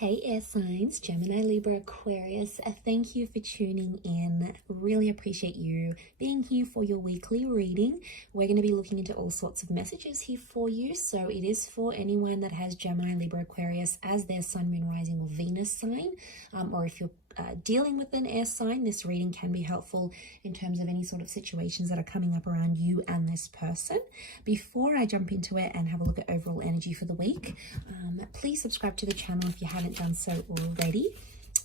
Hey air signs, Gemini, Libra, Aquarius, thank you for tuning in. Really appreciate you being here for your weekly reading. We're going to be looking into all sorts of messages here for you. So it is for anyone that has Gemini, Libra, Aquarius as their sun, moon, rising or Venus sign. Or if you're dealing with an air sign, this reading can be helpful in terms of any sort of situations that are coming up around you and this person. Before I jump into it and have a look at overall energy for the week, please subscribe to the channel if you haven't done so already.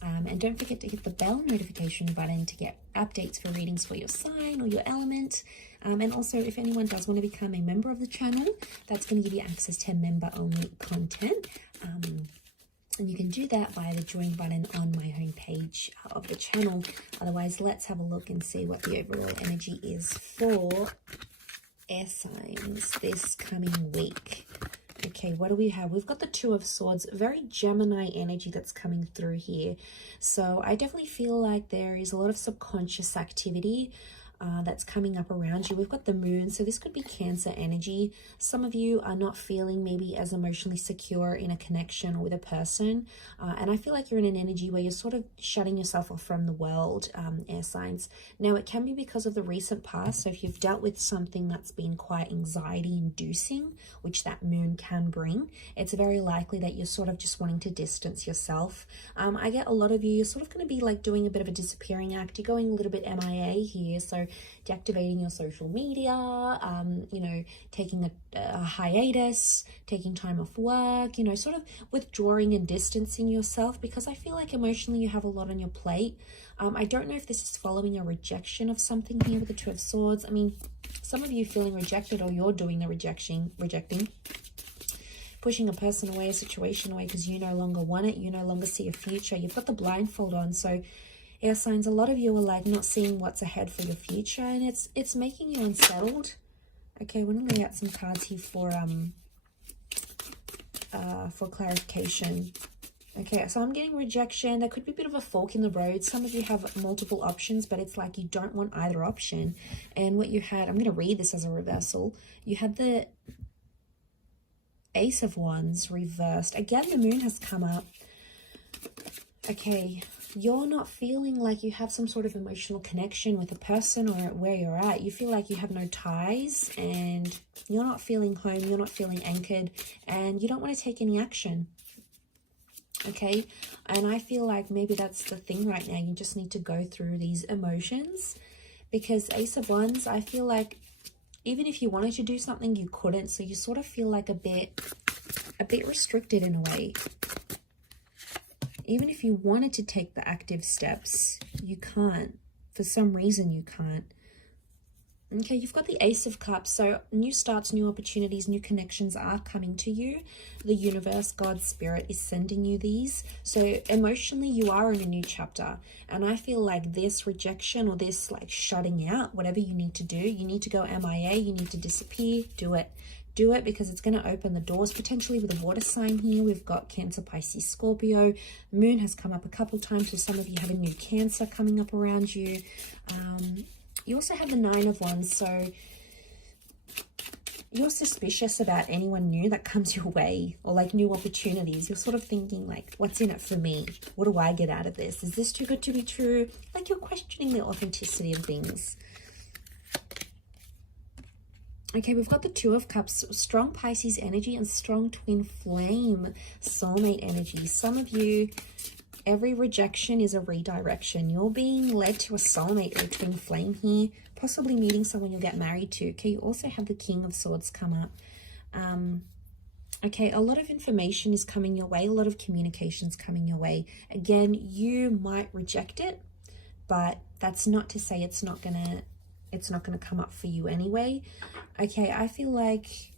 And don't forget to hit the bell notification button to get updates for readings for your sign or your element. And also, if anyone does want to become a member of the channel, that's going to give you access to member-only content. And you can do that via the join button on my homepage of the channel. Otherwise, let's have a look and see what the overall energy is for air signs this coming week. Okay, what do we have? We've got the Two of Swords, very Gemini energy that's coming through here. So I definitely feel like there is a lot of subconscious activity that's coming up around you. We've got the moon, so this could be Cancer energy. Some of you are not feeling maybe as emotionally secure in a connection or with a person, and I feel like you're in an energy where you're sort of shutting yourself off from the world, air signs. Now it can be because of the recent past, so if you've dealt with something that's been quite anxiety inducing, which that moon can bring, it's very likely that you're sort of just wanting to distance yourself. I get a lot of you, you're sort of going to be like doing a bit of a disappearing act. You're going a little bit MIA here, so deactivating your social media, you know, taking a hiatus, taking time off work, you know, sort of withdrawing and distancing yourself, because I feel like emotionally you have a lot on your plate. I don't know if this is following a rejection of something here with the Two of Swords. I mean, some of you feeling rejected, or you're doing the rejecting, pushing a person away, a situation away because you no longer want it, you no longer see a future. You've got the blindfold on, so air signs, a lot of you are like not seeing what's ahead for your future, and it's making you unsettled. Okay, we're going to lay out some cards here for clarification. Okay, so I'm getting rejection. There could be a bit of a fork in the road. Some of you have multiple options, but it's like you don't want either option. And what you had, I'm going to read this as a reversal. You had the Ace of Wands reversed. Again, the moon has come up. Okay, you're not feeling like you have some sort of emotional connection with a person or where you're at. You feel like you have no ties and you're not feeling home, you're not feeling anchored, and you don't want to take any action. Okay, and I feel like maybe that's the thing right now. You just need to go through these emotions, because Ace of Wands, I feel like even if you wanted to do something, you couldn't. So you sort of feel like a bit restricted in a way. Even if you wanted to take the active steps, you can't. For some reason, you can't. Okay, you've got the Ace of Cups. So new starts, new opportunities, new connections are coming to you. The universe, God's spirit is sending you these. So emotionally, you are in a new chapter. And I feel like this rejection or this like shutting out, whatever you need to do, you need to go MIA, you need to disappear, do it. Do it, because it's going to open the doors, potentially with a water sign here. We've got Cancer, Pisces, Scorpio. Moon has come up a couple times, so some of you have a new Cancer coming up around you. You also have the Nine of Wands, so you're suspicious about anyone new that comes your way, or like new opportunities. You're sort of thinking like, what's in it for me? What do I get out of this? Is this too good to be true? Like you're questioning the authenticity of things. Okay, we've got the Two of Cups, strong Pisces energy and strong twin flame soulmate energy. Some of you, every rejection is a redirection. You're being led to a soulmate or a twin flame here, possibly meeting someone you'll get married to. Okay, you also have the King of Swords come up. Okay, a lot of information is coming your way, a lot of communications coming your way. Again, you might reject it, but that's not to say it's not gonna come up for you anyway. Okay, I feel like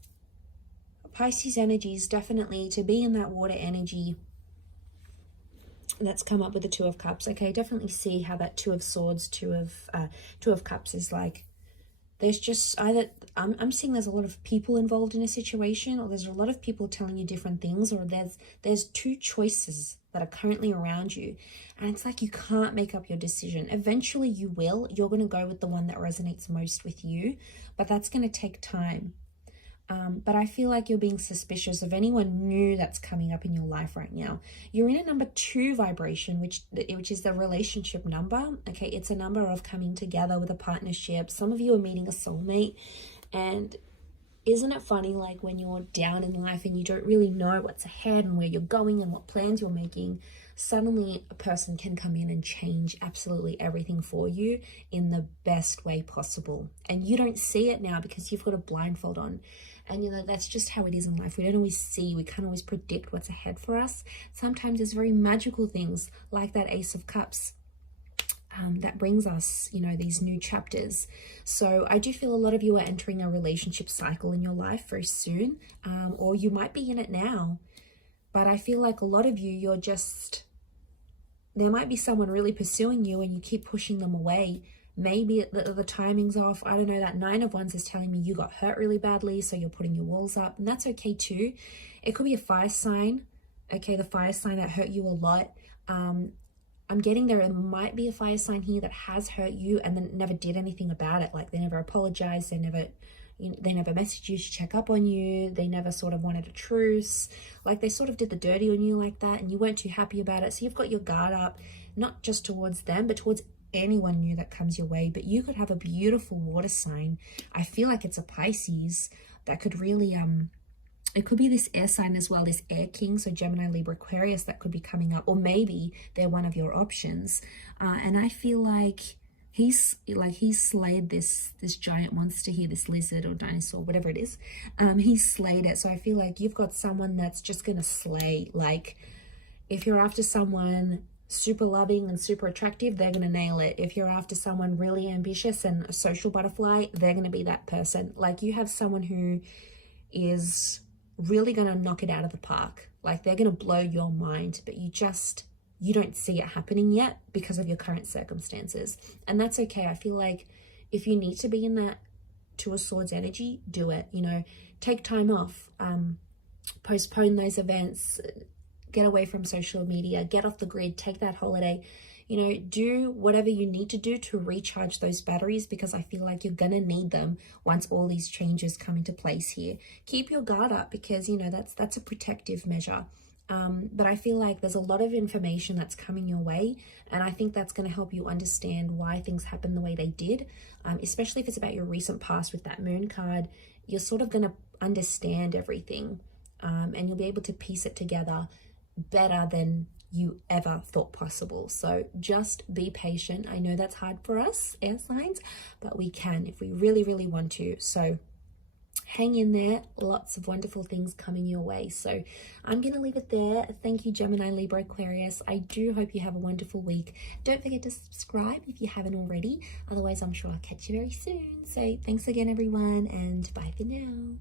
Pisces energy is definitely to be in that water energy that's come up with the Two of Cups. Okay, definitely see how that Two of Swords, Two of Cups is like, there's just either, I'm seeing there's a lot of people involved in a situation, or there's a lot of people telling you different things, or there's two choices that are currently around you, and it's like you can't make up your decision. Eventually you will. You're going to go with the one that resonates most with you, but that's going to take time. But I feel like you're being suspicious of anyone new that's coming up in your life right now. You're in a number 2 vibration, which is the relationship number. Okay, it's a number of coming together with a partnership. Some of you are meeting a soulmate, and isn't it funny, like when you're down in life and you don't really know what's ahead and where you're going and what plans you're making, suddenly a person can come in and change absolutely everything for you in the best way possible. And you don't see it now because you've got a blindfold on. And you know, that's just how it is in life. We don't always see, we can't always predict what's ahead for us. Sometimes there's very magical things like that Ace of Cups that brings us, you know, these new chapters. So I do feel a lot of you are entering a relationship cycle in your life very soon, or you might be in it now. But I feel like a lot of you, there might be someone really pursuing you and you keep pushing them away. Maybe the timing's off. I don't know. That 9 of Wands is telling me you got hurt really badly, so you're putting your walls up, and that's okay too. It could be a fire sign. Okay, the fire sign that hurt you a lot. I'm getting there might be a fire sign here that has hurt you and then never did anything about it. Like they never apologized, they never messaged you to check up on you, they never sort of wanted a truce, like they sort of did the dirty on you like that, and you weren't too happy about it. So you've got your guard up, not just towards them, but towards anyone new that comes your way. But you could have a beautiful water sign. I feel like it's a Pisces that could really it could be this air sign as well, this air king, so Gemini, Libra, Aquarius, that could be coming up, or maybe they're one of your options. And I feel like he's slayed this giant monster here, this lizard or dinosaur, whatever it is. He's slayed it. So I feel like you've got someone that's just gonna slay. Like if you're after someone super loving and super attractive, they're gonna nail it. If you're after someone really ambitious and a social butterfly, they're gonna be that person. Like you have someone who is really gonna knock it out of the park. Like they're gonna blow your mind, but you don't see it happening yet because of your current circumstances. And that's okay. I feel like if you need to be in that 2 of Swords energy, do it. You know, take time off, postpone those events, get away from social media, get off the grid, take that holiday. You know, do whatever you need to do to recharge those batteries, because I feel like you're gonna need them once all these changes come into place here. Keep your guard up because, you know, that's a protective measure. But I feel like there's a lot of information that's coming your way, and I think that's going to help you understand why things happen the way they did, especially if it's about your recent past with that Moon card. You're sort of going to understand everything, and you'll be able to piece it together better than you ever thought possible. So just be patient. I know that's hard for us, air signs, but we can if we really, really want to. So hang in there. Lots of wonderful things coming your way. So I'm going to leave it there. Thank you, Gemini, Libra, Aquarius. I do hope you have a wonderful week. Don't forget to subscribe if you haven't already. Otherwise, I'm sure I'll catch you very soon. So thanks again, everyone, and bye for now.